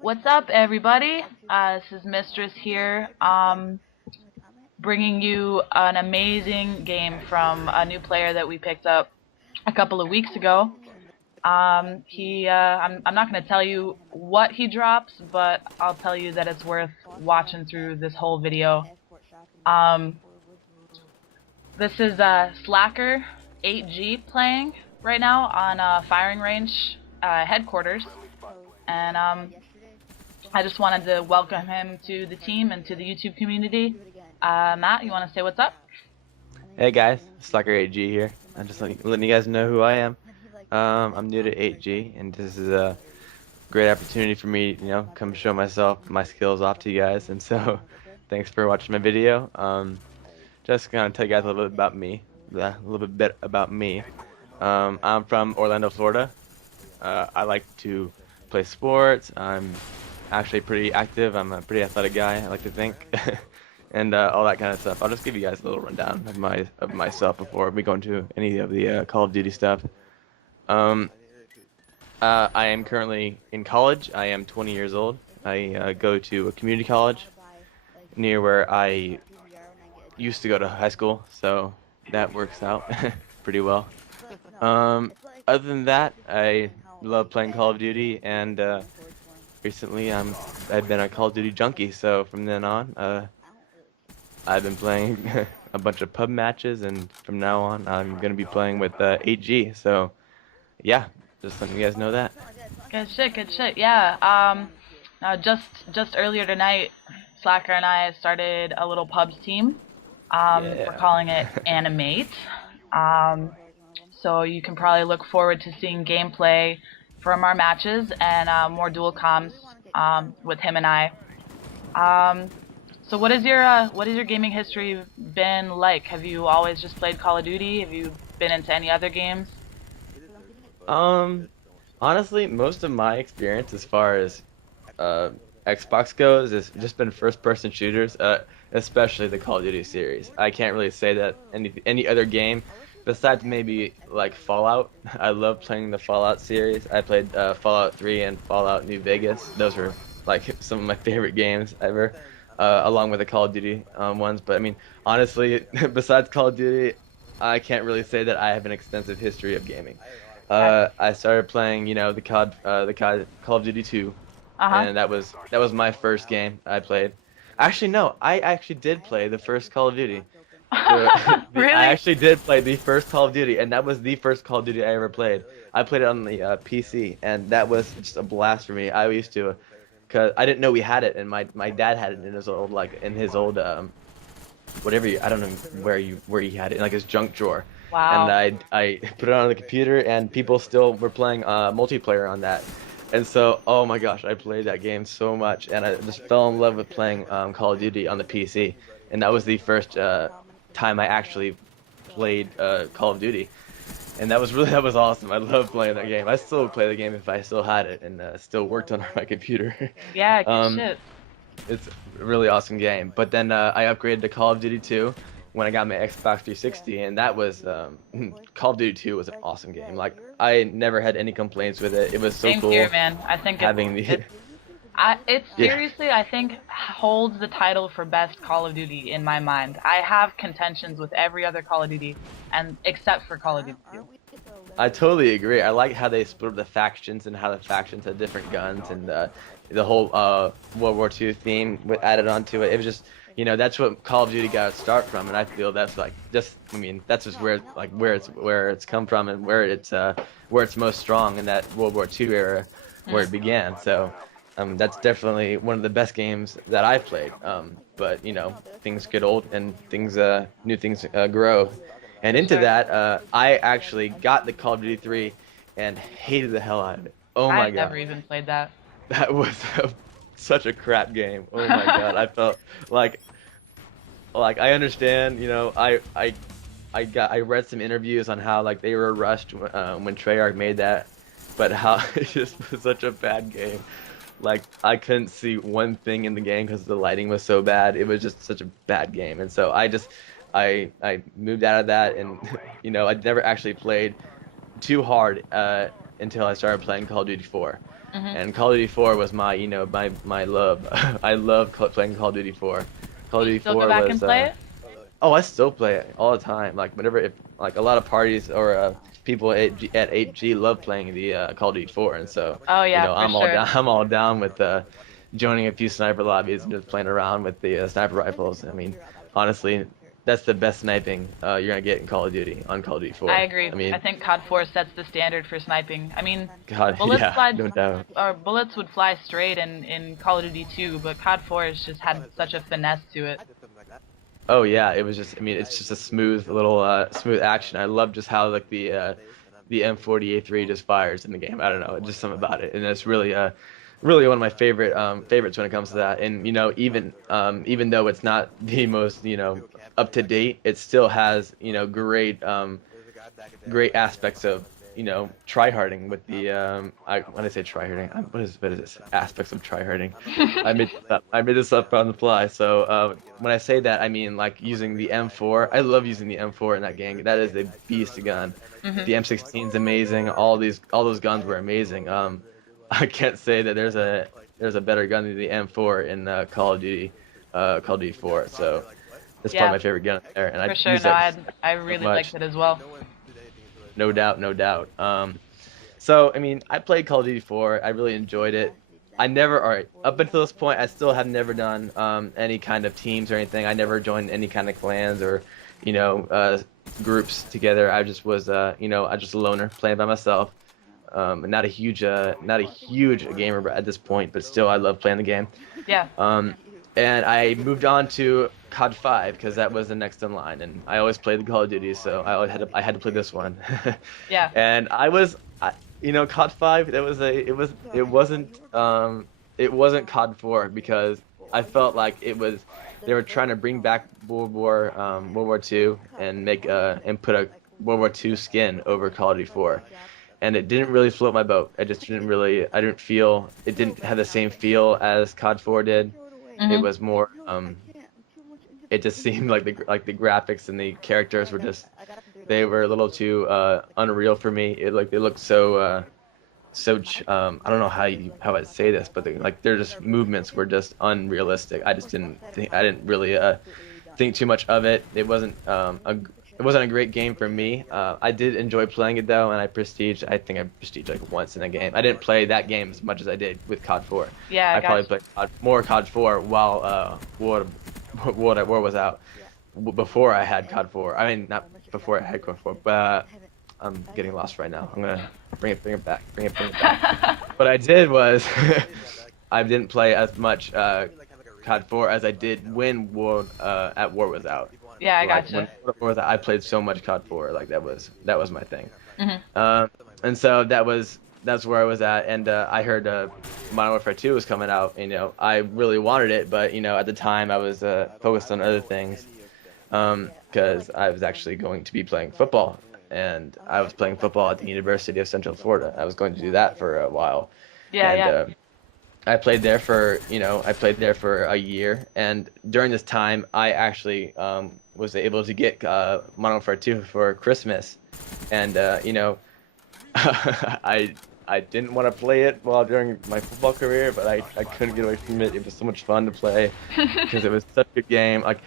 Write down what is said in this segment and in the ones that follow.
What's up, everybody? This is Mistress here, bringing you an amazing game from a new player that we picked up a couple of weeks ago. I'm not going to tell you what he drops, but I'll tell you that it's worth watching through this whole video. Um, this is Slacker 8G playing right now on firing range headquarters, and I just wanted to welcome him to the team and to the YouTube community. Matt, you want to say what's up? Hey guys, Slacker 8G here. I'm just letting you guys know who I am. I'm new to 8G, and this is a great opportunity for me, come show myself, my skills off to you guys. And so, thanks for watching my video. Just gonna tell you guys a little bit about me, I'm from Orlando, Florida. I like to play sports. I'm actually pretty active. I'm a pretty athletic guy, I like to think. And all that kind of stuff. I'll just give you guys a little rundown of myself before we go into any of the Call of Duty stuff. Um, I am currently in college. I am 20 years old. I go to a community college near where I used to go to high school, so that works out pretty well. Um, Other than that, I love playing Call of Duty, and recently I've been a Call of Duty junkie. So from then on, I've been playing a bunch of pub matches, and from now on, I'm gonna be playing with 8G. So, yeah, just letting you guys know that. Good shit, good shit. Yeah. Just earlier tonight, Slacker and I started a little pubs team. We're Yeah. calling it Animate. Um, so you can probably look forward to seeing gameplay from our matches and more dual comms with him and I. Um, So what is your gaming history been like? Have you always just played Call of Duty? Have you been into any other games? Um, Honestly, most of my experience as far as uh, Xbox goes has just been first-person shooters, especially the Call of Duty series. I can't really say that any other game, besides maybe like Fallout. I love playing the Fallout series. I played Fallout 3 and Fallout New Vegas. Those were like some of my favorite games ever, along with the Call of Duty ones. But I mean, honestly, besides Call of Duty, I can't really say that I have an extensive history of gaming. I started playing, Call of Duty 2, Uh-huh. and that was my first game I played. Actually, no, I actually did play the first Call of Duty. I Really? actually did play the first Call of Duty, and that was the first Call of Duty I ever played. I played it on the PC, and that was just a blast for me. I used to, cause I didn't know we had it, and my dad had it in his old whatever I don't know where he had it in like his junk drawer, and Wow. I put it on the computer, and people still were playing multiplayer on that, and so oh my gosh, I played that game so much, and I just fell in love with playing Call of Duty on the PC, and that was the first time I actually played Call of Duty, and that was awesome. I love playing that game. I still would play the game if I still had it and still worked on my computer. Yeah, good um, shit. it's a really awesome game. But then I upgraded to Call of Duty 2 when I got my Xbox 360, and that was Call of Duty 2 was an awesome game. Like I never had any complaints with it. It was so Same here, cool man. I think having the it yeah. seriously, I think, holds the title for best Call of Duty in my mind. I have contentions with every other Call of Duty, and except for Call of Duty 2. I totally agree. I like how they split up the factions and how the factions had different guns and the whole World War II theme added onto it. It was just, that's what Call of Duty got its start from, and I feel that's like just, I mean, that's just where it's come from and where it's most strong in that World War II era where Mm, it began. So, that's definitely one of the best games that I've played. But things get old and new things grow. And for into sure. that, I actually got the Call of Duty 3 and hated the hell out of it. Oh my I've never god, even played that. that was such a crap game. Oh my god, I felt like like I understand, I read some interviews on how like they were rushed when Treyarch made that, but how it just was such a bad game. Like I couldn't see one thing in the game because the lighting was so bad. It was just such a bad game, and so I moved out of that, and I never actually played too hard until I started playing Call of Duty 4. Mhm. and Call of Duty 4 was my, my love. I love playing Call of Duty 4. Call of You Duty still go 4 back and was play it? oh, I still play it all the time. Like whenever, if like a lot of parties or people at 8G love playing the Call of Duty 4, and so Oh yeah, for I'm all sure. down. I'm all down with joining a few sniper lobbies and just playing around with the sniper rifles. I mean, honestly, that's the best sniping you're gonna get in Call of Duty on Call of Duty I 4. agree. I I mean, think COD 4 sets the standard for sniping. I mean, God, bullets yeah, fly no doubt. or bullets would fly straight in Call of Duty 2, but COD 4 has just had such a finesse to it. Oh yeah, it was just. I mean, it's just a smooth little smooth action. I love just how like the M40A3 just fires in the game. I don't know, just something about it, and it's really really one of my favorites when it comes to that. And even though it's not the most up to date, it still has great aspects of tryharding with the when I say tryharding, what is this aspects of tryharding? I made this up on the fly. So when I say that, I mean like using the M4. I love using the M4 in that game. That is a beast gun. Mhm. The M16 is amazing. All those guns were amazing. I can't say that there's a better gun than the M4 in Call of Duty 4. So it's probably Yeah, my favorite gun there, and I for sure. use No, that I so really liked much. it as well. No doubt, no doubt. So I mean, I played Call of Duty 4. I really enjoyed it. I never, all right, up until this point, I still have never done any kind of teams or anything. I never joined any kind of clans or, you know, uh, groups together. I just was, I just a loner playing by myself. Not a huge gamer at this point, but still, I love playing the game. Yeah. Um, and I moved on to COD 5 because that was the next in line, and I always played the Call of Duty, so I had to play this one. Yeah. And COD 5, it wasn't COD 4 because I felt like they were trying to bring back World War II and put a World War II skin over Call of Duty 4, and it didn't really float my boat. I didn't feel it didn't have the same feel as COD 4 did. It Mhm. was more it just seemed like the graphics and the characters were just they were a little too unreal for me. They looked I don't know how I'd say this, but their just movements were just unrealistic. I didn't really think too much of it. It wasn't a great game for me. I did enjoy playing it though, and I think I prestiged like once in a game. I didn't play that game as much as I did with COD 4. Yeah, I I got probably you. played more COD 4 while War was out. Before I had COD 4. I mean, not before I had COD 4, but I'm getting lost right now. I'm gonna bring it back. Bring it back. What I did was I didn't play as much COD 4 as I did when War was out. Yeah, I Like gotcha. when War was out, I played so much COD 4. Like that was my thing. Mhm. And so that's where I was at. And I heard Modern Warfare 2 was coming out. I really wanted it, but at the time I was focused on other things because I was actually going to be playing football, and I was playing football at the University of Central Florida. I was going to do that for a while, Yeah, and yeah. I played there for a year, and during this time, I actually was able to get Modern Warfare 2 for Christmas, and I didn't want to play it while during my football career, but I couldn't get away from it. It was so much fun to play because it was such a good game. Like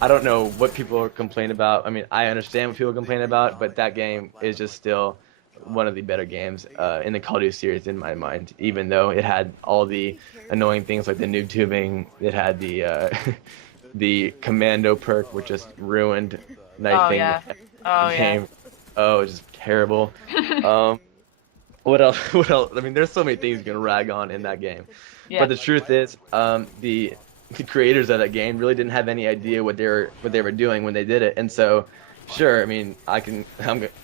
I don't know what people complain about. I mean, I understand what people complain about, but that game is just still one of the better games in the Call of Duty series in my mind. Even though it had all the annoying things like the noob tubing, it had the the commando perk, which just ruined Oh knifing yeah. the Oh yeah. game. Oh, it was just terrible. Um, what else? What else? I mean, there's so many things you can rag on in that game. Yeah. But the truth is, the creators of that game really didn't have any idea what they were doing when they did it. And so, sure, I mean,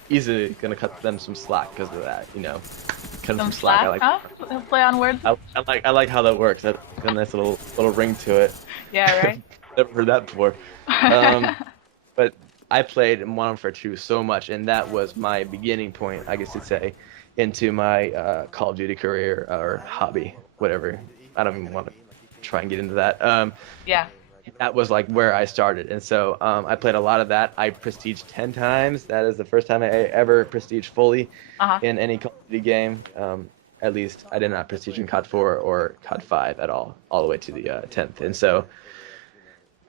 easily gonna cut them some slack because of that. Cut them Some some slack. slack, huh? Play on words. I like how that works. That's got a nice little ring to it. Yeah, right. Never heard that before. Um, but I played Modern Warfare 2 so much, and that was my beginning point, I guess you'd say, into my Call of Duty career or hobby, whatever. I don't even want to try and get into that. Yeah. That was like where I started, and so I played a lot of that. I prestiged 10 times. That is the first time I ever prestiged fully Uh-huh. in any Call of Duty game at least I did not prestige in COD 4 or COD 5 at all the way to the 10th. And so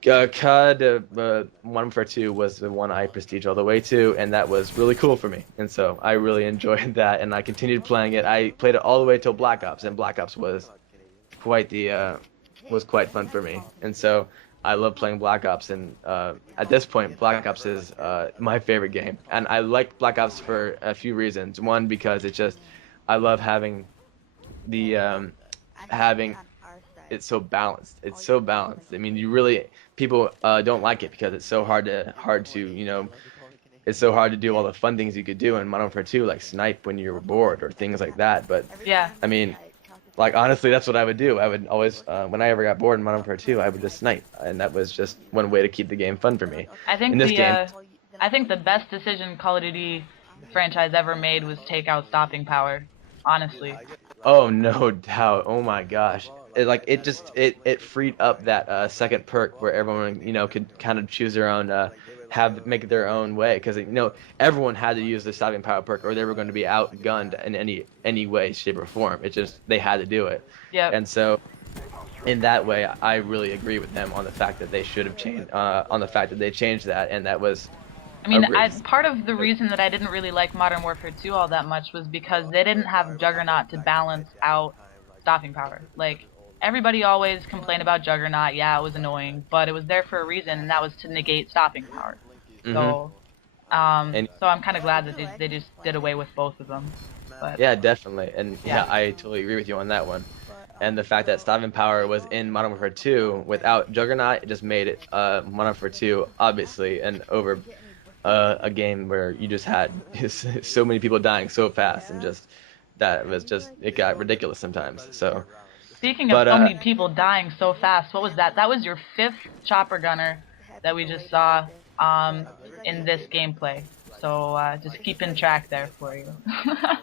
COD Modern Warfare 2 was the one I prestige all the way to, and that was really cool for me. And so I really enjoyed that, and I continued playing it. I played it all the way till Black Ops, and Black Ops was quite fun for me. And so I love playing Black Ops, and at this point, Black Ops is my favorite game. And I like Black Ops for a few reasons. One, because I love the having it's so balanced. It's so balanced. I mean, people don't like it because it's so hard to it's so hard to do all the fun things you could do in Modern Warfare 2, like snipe when you were bored or things like that. But Yeah. I mean, like honestly, that's what I would do. I would always, when I ever got bored in Modern Warfare 2, I would just snipe, and that was just one way to keep the game fun for me. I think In this game, I think the best decision Call of Duty franchise ever made was take out stopping power. Honestly. oh no doubt, oh my gosh, it freed up that second perk where everyone could kind of choose their own, make it their own way, because everyone had to use the stopping power perk or they were going to be outgunned in any way, shape, or form. It just they had to do it. Yep. And so in that way, I really agree with them on the fact that they should have changed, on the fact that they changed that, and that was. I mean, part of the reason that I didn't really like Modern Warfare 2 all that much was because they didn't have Juggernaut to balance out stopping power. Like, everybody always complained about Juggernaut. Yeah, it was annoying, but it was there for a reason, and that was to negate stopping power. So, so I'm kind of glad that they just did away with both of them. But, yeah, definitely, and yeah, I totally agree with you on that one. And the fact that stopping power was in Modern Warfare 2 without Juggernaut, it just made it Modern Warfare 2 obviously a game where you just had so many people dying so fast, and it got ridiculous sometimes. So speaking of so many people dying so fast, what was that? That was your 5th chopper gunner that we just saw in this gameplay. So just keeping track there for you.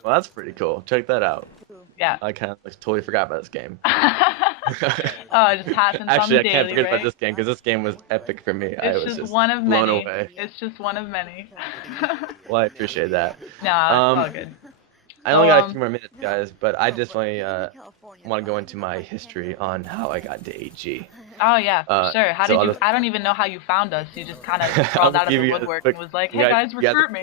Well, that's pretty cool. Check that out. Yeah. I kind of totally forgot about this game. Oh, it just happens Actually, on the daily, I can't forget right? about this game because this game was epic for me. I was just one of blown many. away. It's just one of many. Well, I appreciate that. Nah, it's all good. I only got a few more minutes, guys, but I definitely want to go into my history on how I got into AG. Oh yeah, for sure. How so did you? I don't even know how you found us. You just kind of crawled out of the woodwork and was like, "Hey guys, recruit me."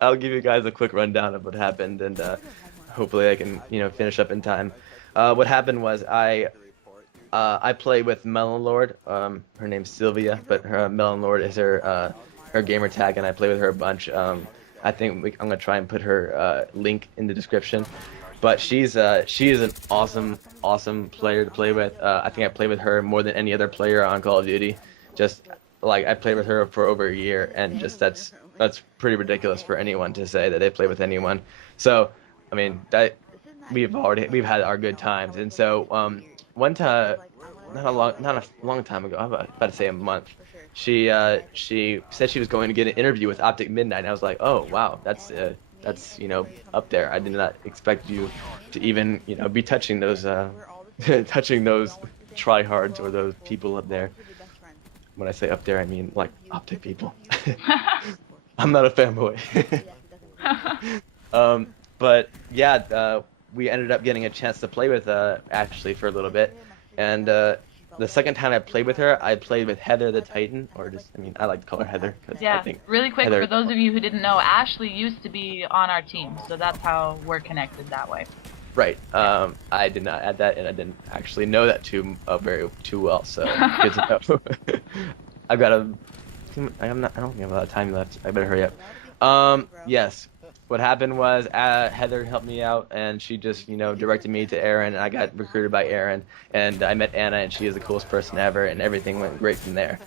I'll give you guys a quick rundown of what happened, and hopefully I can finish up in time. What happened was I play with Melon Lord. Her name's Sylvia, but her Melon Lord is her gamer tag, and I play with her a bunch. I think I'm gonna try and put her link in the description. But she is an awesome player to play with. I think I played with her more than any other player on Call of Duty. Just like I played with her for over a year, and just that's pretty ridiculous for anyone to say that they play with anyone. So I mean we've had our good times, and so one time, not a long time ago, I'm about to say a month, she said she was going to get an interview with Optic Midnight, and I was like, oh wow, that's up there. I did not expect you to even be touching those touching those tryhards or those people up there. When I say up there, I mean like Optic people. I'm not a fanboy. But yeah, we ended up getting a chance to play with Ashley for a little bit, and the second time I played with her, I played with Heather the Titan, or I like to call her Heather. Yeah, I think really quick, Heather, for those of you who didn't know, Ashley used to be on our team, so that's how we're connected that way. Right. I did not add that, and I didn't actually know that too well. So good to know. I don't think I have a lot of time left. I better hurry up. Yes. What happened was Heather helped me out, and she just directed me to Aaron, and I got recruited by Aaron, and I met Anna, and she is the coolest person ever, and everything went great from there.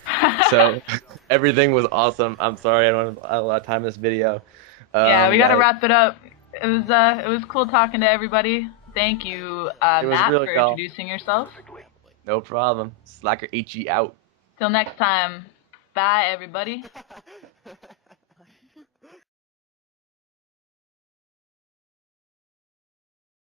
So everything was awesome. I'm sorry I don't have a lot of time in this video. Yeah, we gotta wrap it up. It was cool talking to everybody. Thank you, Matt, really for cool. introducing yourself. No problem. Slacker HE out. Till next time. Bye, everybody.